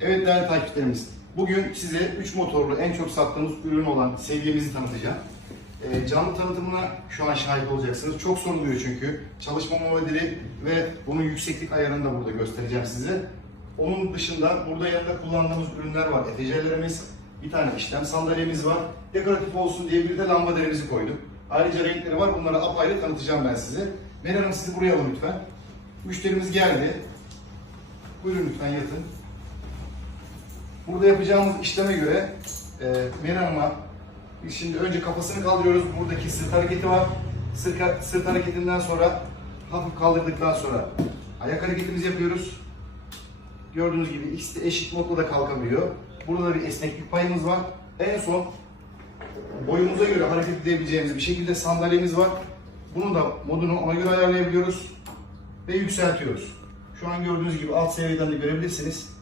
Evet değerli takipçilerimiz, bugün size 3 motorlu en çok sattığımız ürün olan sevgimizi tanıtacağım. Ee, canlı tanıtımına şu an şahit olacaksınız. Çok soruluyor çünkü. Çalışma modeli ve bunun yükseklik ayarını da burada göstereceğim size. Onun dışında burada yanında kullandığımız ürünler var. Efecerlerimiz, bir tane işlem sandalyemiz var. Dekoratif olsun diye bir de lambaderimizi koyduk. Ayrıca renkleri var. Bunları apayrı tanıtacağım ben size. Meral Hanım sizi buraya alın lütfen. Müşterimiz geldi. Buyurun lütfen yatın. Burada yapacağımız işleme göre e, Meral Hanım'a şimdi önce kafasını kaldırıyoruz. Buradaki sırt hareketi var. Sırt, sırt hareketinden sonra hafif kaldırdıktan sonra ayak hareketimizi yapıyoruz. Gördüğünüz gibi ikisi de eşit modda da kalkabiliyor. Burada da bir esneklik payımız var. En son boyumuza göre hareket edebileceğimiz bir şekilde sandalyemiz var. Bunun da modunu ona göre ayarlayabiliyoruz ve yükseltiyoruz. Şu an gördüğünüz gibi alt seviyeden de görebilirsiniz.